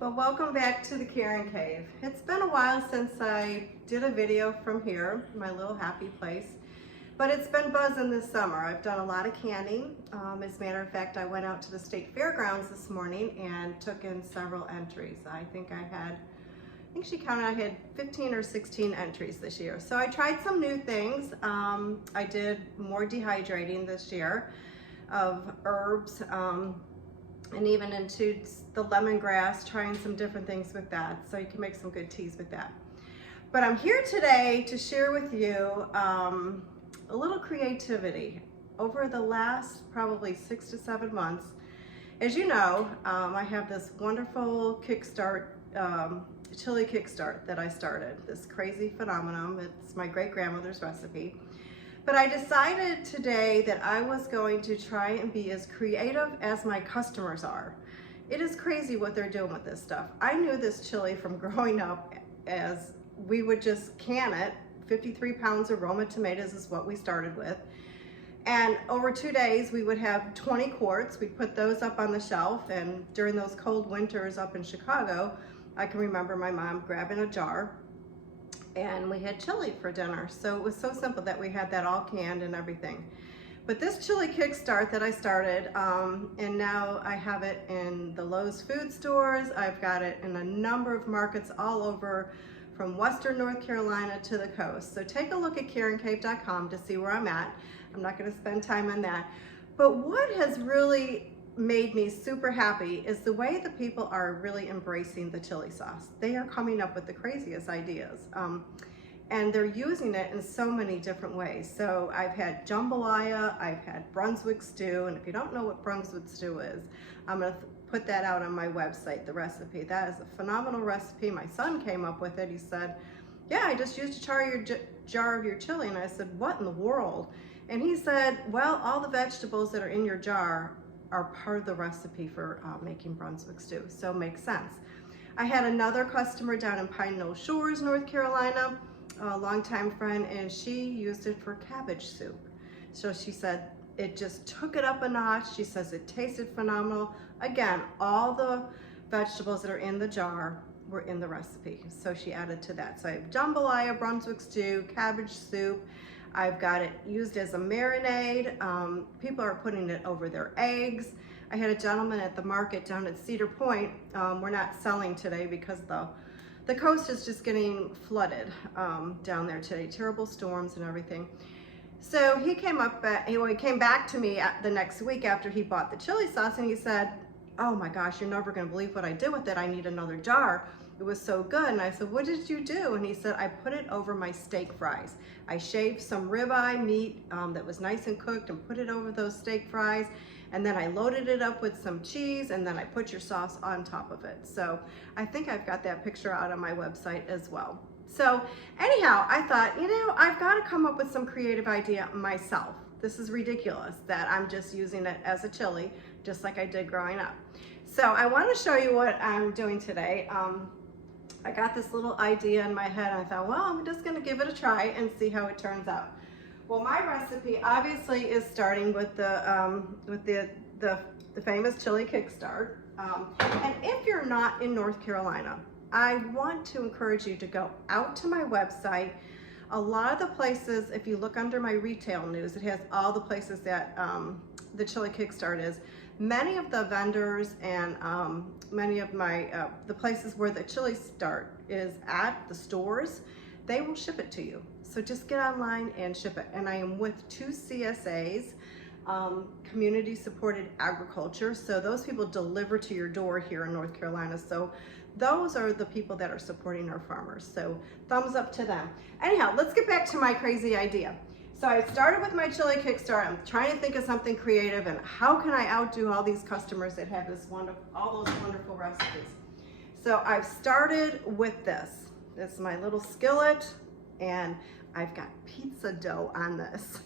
Well, welcome back to the Karen Cave. It's been a while since I did a video from here, my little happy place, but it's been buzzing this summer. I've done a lot of canning. As a matter of fact, I went out to the state fairgrounds this morning and took in several entries. I think she counted, I had 15 or 16 entries this year. So I tried some new things. I did more dehydrating this year of herbs, and even into the lemongrass, trying some different things with that. So you can make some good teas with that. But I'm here today to share with you a little creativity. Over the last probably 6 to 7 months, as you know, I have this wonderful kickstart, chili kickstart that I started, this crazy phenomenon. It's my great-grandmother's recipe. But I decided today that I was going to try and be as creative as my customers are. It is crazy what they're doing with this stuff. I knew this chili from growing up as we would just can it. 53 pounds of Roma tomatoes is what we started with. And over 2 days, we would have 20 quarts. We'd put those up on the shelf. And during those cold winters up in Chicago, I can remember my mom grabbing a jar and we had chili for dinner. So it was so simple that we had that all canned and everything. But this chili kickstart that I started, and now I have it in the Lowe's food stores. I've got it in a number of markets all over from Western North Carolina to the coast. So take a look at KarenKave.com to see where I'm at. I'm not gonna spend time on that. But what has really made me super happy is the way the people are really embracing the chili sauce. They are coming up with the craziest ideas. And they're using it in so many different ways. So I've had jambalaya, I've had Brunswick stew, and if you don't know what Brunswick stew is, I'm gonna put that out on my website, the recipe. That is a phenomenal recipe. My son came up with it. He said, yeah, I just used a jar of your chili. And I said, what in the world? And he said, well, all the vegetables that are in your jar are part of the recipe for making Brunswick stew, so it makes sense. I had another customer down in Pine Knoll Shores, North Carolina, a longtime friend, and she used it for cabbage soup. So she said it just took it up a notch. She says it tasted phenomenal. Again, all the vegetables that are in the jar were in the recipe, so she added to that. So I have jambalaya, Brunswick stew, cabbage soup. I've got it used as a marinade. People are putting it over their eggs. I had a gentleman at the market down at Cedar Point. We're not selling today because the coast is just getting flooded down there today. Terrible storms and everything. So he came back to me the next week after he bought the chili sauce, and he said, oh my gosh, you're never gonna believe what I did with it. I need another jar. It was so good. And I said, what did you do? And he said, I put it over my steak fries. I shaved some ribeye meat that was nice and cooked and put it over those steak fries. And then I loaded it up with some cheese, and then I put your sauce on top of it. So I think I've got that picture out on my website as well. So anyhow, I thought, I've got to come up with some creative idea myself. This is ridiculous that I'm just using it as a chili, just like I did growing up. So I want to show you what I'm doing today. I got this little idea in my head, and I thought, well, I'm just gonna give it a try and see how it turns out. Well, my recipe obviously is starting with the famous chili kickstart. And if you're not in North Carolina, I want to encourage you to go out to my website. A lot of the places, if you look under my retail news, it has all the places that the chili kickstart is. Many of the vendors and many of the places where the chili start is at, the stores, they will ship it to you. So just get online and ship it. And I am with 2 CSAs, community supported agriculture. So those people deliver to your door here in North Carolina. So those are the people that are supporting our farmers. So thumbs up to them. Anyhow, let's get back to my crazy idea. So I started with my chili kickstart. I'm trying to think of something creative, and how can I outdo all these customers that have all those wonderful recipes. So I've started with this. This is my little skillet, and I've got pizza dough on this.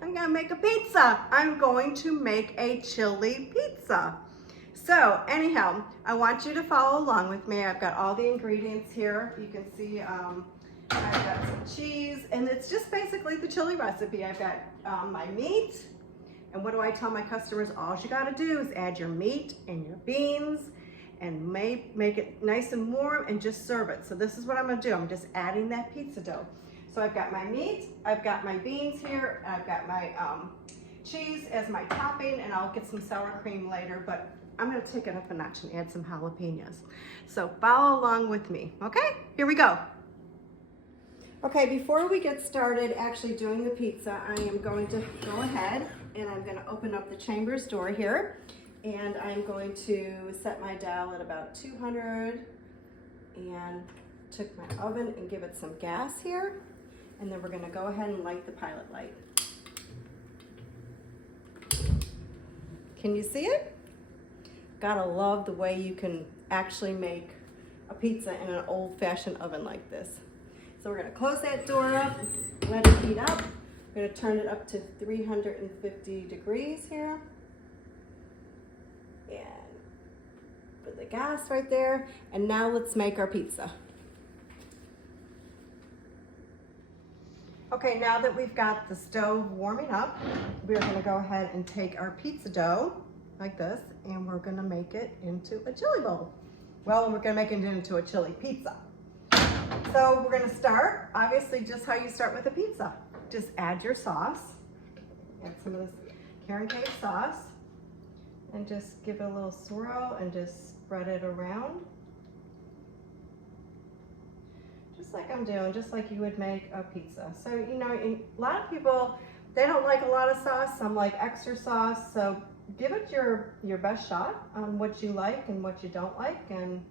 I'm gonna make a pizza. I'm going to make a chili pizza. So anyhow, I want you to follow along with me. I've got all the ingredients here. You can see I've got some cheese, and it's just basically the chili recipe. I've got my meat, and what do I tell my customers? All you gotta do is add your meat and your beans and make it nice and warm and just serve it. So this is what I'm gonna do. I'm just adding that pizza dough. So I've got my meat, I've got my beans here, I've got my cheese as my topping, and I'll get some sour cream later, but I'm gonna take it up a notch and add some jalapenos. So follow along with me, okay? Here we go. Okay, before we get started actually doing the pizza, I am going to go ahead and I'm gonna open up the chambers door here, and I'm going to set my dial at about 200 and took my oven and give it some gas here, and then we're gonna go ahead and light the pilot light. Can you see it? Gotta love the way you can actually make a pizza in an old-fashioned oven like this. So we're gonna close that door up, let it heat up. We're gonna turn it up to 350 degrees here. And put the gas right there. And now let's make our pizza. Okay, now that we've got the stove warming up, we're gonna go ahead and take our pizza dough like this, and we're gonna make it into a chili bowl. Well, we're gonna make it into a chili pizza. So we're gonna start, obviously, just how you start with a pizza. Just add your sauce, add some of this KarenKave sauce, and just give it a little swirl and just spread it around. Just like I'm doing, just like you would make a pizza. So, you know, a lot of people, they don't like a lot of sauce. Some like extra sauce. So give it your best shot on what you like and what you don't like. And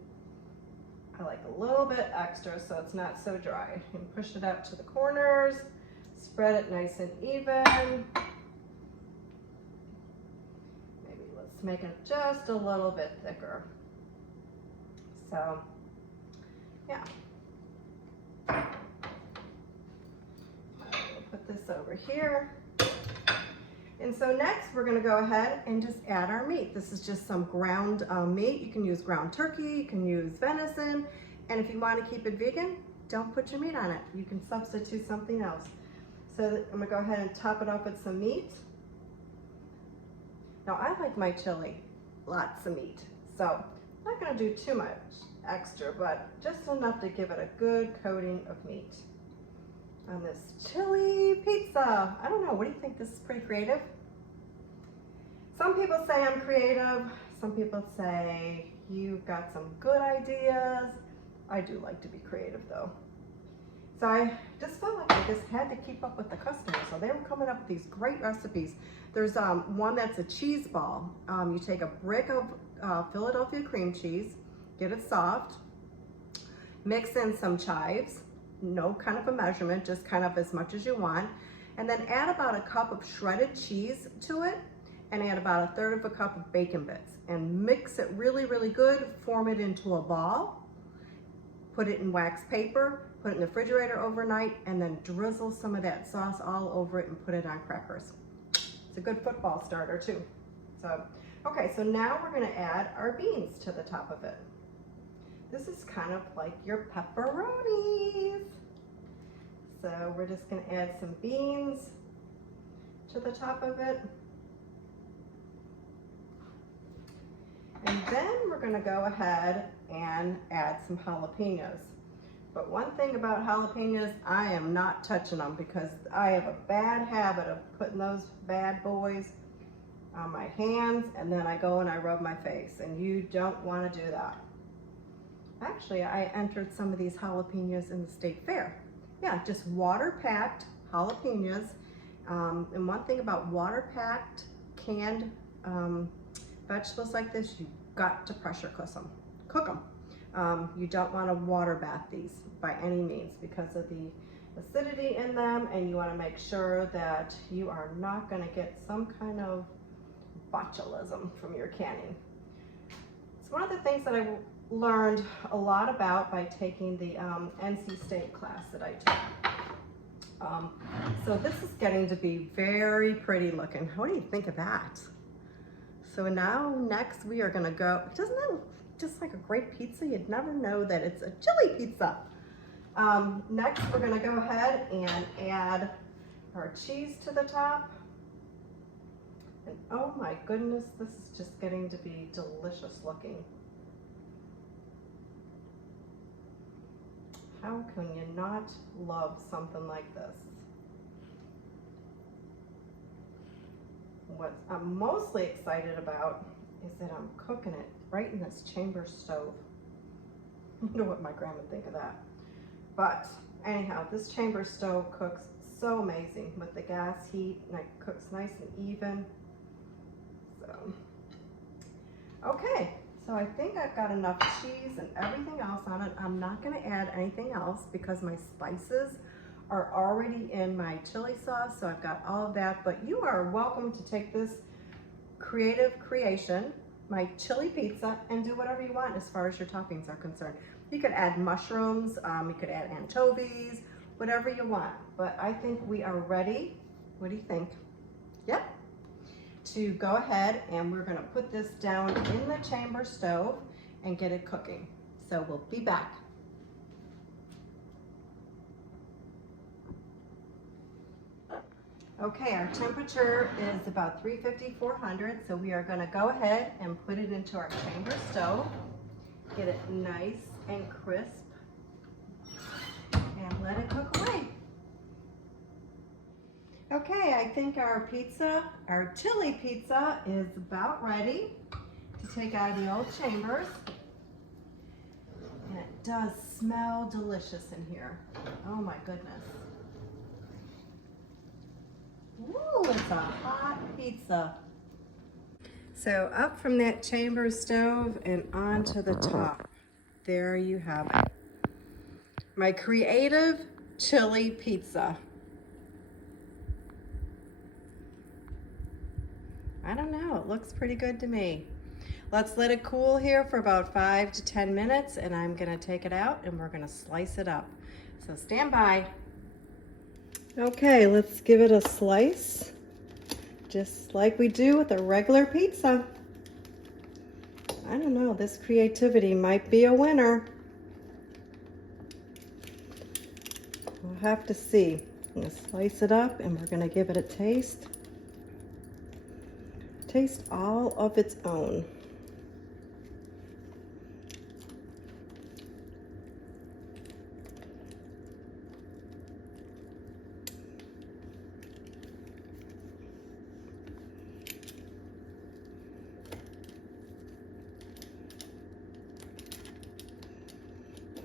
I like a little bit extra so it's not so dry. And push it out to the corners, spread it nice and even. Maybe let's make it just a little bit thicker. So, yeah. Put this over here. And so next we're gonna go ahead and just add our meat. This is just some ground meat. You can use ground turkey, you can use venison, and if you wanna keep it vegan, don't put your meat on it. You can substitute something else. So I'm gonna go ahead and top it off with some meat. Now I like my chili, lots of meat. So I'm not gonna do too much extra, but just enough to give it a good coating of meat on this chili pizza. I don't know, what do you think? This is pretty creative? Some people say I'm creative. Some people say you've got some good ideas. I do like to be creative though. So I just felt like I just had to keep up with the customers. So they were coming up with these great recipes. There's one that's a cheese ball. You take a brick of Philadelphia cream cheese, get it soft, mix in some chives, no kind of a measurement, just kind of as much as you want, and then add about a cup of shredded cheese to it, and add about 1/3 of a cup of bacon bits, and mix it really, really good, form it into a ball, put it in wax paper, put it in the refrigerator overnight, and then drizzle some of that sauce all over it and put it on crackers. It's a good football starter too. So, okay, so now we're gonna add our beans to the top of it. This is kind of like your pepperonis. So we're just gonna add some beans to the top of it. And then we're gonna go ahead and add some jalapenos. But one thing about jalapenos, I am not touching them because I have a bad habit of putting those bad boys on my hands, and then I go and I rub my face, and you don't wanna do that. Actually, I entered some of these jalapenos in the state fair. Yeah, just water-packed jalapenos. And one thing about water-packed canned vegetables like this, you've got to pressure cook them. You don't want to water bath these by any means because of the acidity in them, and you want to make sure that you are not going to get some kind of botulism from your canning. It's one of the things that I learned a lot about by taking the NC State class that I took. So this is getting to be very pretty looking. What do you think of that? So now next we are gonna go, doesn't that look just like a great pizza? You'd never know that it's a chili pizza. Next we're gonna go ahead and add our cheese to the top. And oh my goodness, this is just getting to be delicious looking. How can you not love something like this? What I'm mostly excited about is that I'm cooking it right in this chamber stove. I wonder what my grandma would think of that. But anyhow, this chamber stove cooks so amazing with the gas heat, and it cooks nice and even. So, okay, so I think I've got enough cheese and everything else on it. I'm not gonna add anything else because my spices are already in my chili sauce, so I've got all of that. But you are welcome to take this creative creation, my chili pizza, and do whatever you want as far as your toppings are concerned. You could add mushrooms, you could add anchovies, whatever you want. But I think we are ready. What do you think? Yep. To go ahead, and we're gonna put this down in the chamber stove and get it cooking. So we'll be back. Okay, our temperature is about 350, 400, so we are gonna go ahead and put it into our chamber stove, get it nice and crisp, and let it cook away. Okay, I think our pizza, our chili pizza, is about ready to take out of the old chambers. And it does smell delicious in here. Oh my goodness. Ooh, it's a hot pizza. So up from that chamber stove and onto the top. There you have it. My creative chili pizza. I don't know, it looks pretty good to me. Let's let it cool here for about 5 to 10 minutes, and I'm gonna take it out and we're gonna slice it up. So stand by. Okay, let's give it a slice, just like we do with a regular pizza. I don't know, this creativity might be a winner. We'll have to see. I'm gonna slice it up and we're gonna give it a taste. Taste all of its own.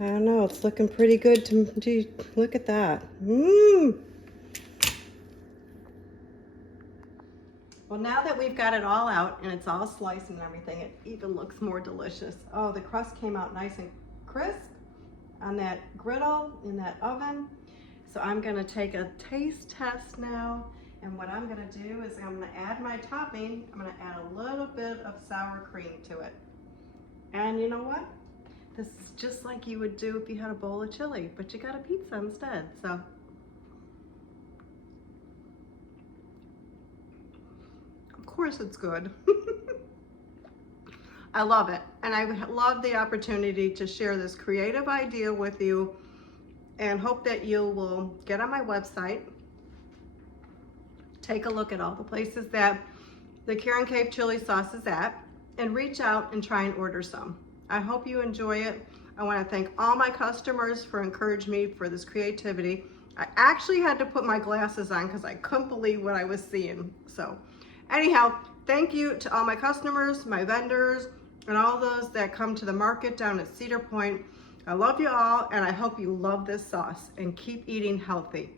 I don't know, it's looking pretty good to look at that. Mmm. Well, now that we've got it all out and it's all sliced and everything, it even looks more delicious. Oh, the crust came out nice and crisp on that griddle in that oven. So I'm gonna take a taste test now. And what I'm gonna do is I'm gonna add my topping. I'm gonna add a little bit of sour cream to it. And you know what? This is just like you would do if you had a bowl of chili, but you got a pizza instead, so. Of course it's good. I love it, and I love the opportunity to share this creative idea with you, and hope that you will get on my website, take a look at all the places that the KarenKave chili sauce is at, and reach out and try and order some. I hope you enjoy it. I want to thank all my customers for encouraging me for this creativity. I actually had to put my glasses on because I couldn't believe what I was seeing. So anyhow, thank you to all my customers, my vendors, and all those that come to the market down at Cedar Point. I love you all, and I hope you love this sauce and keep eating healthy.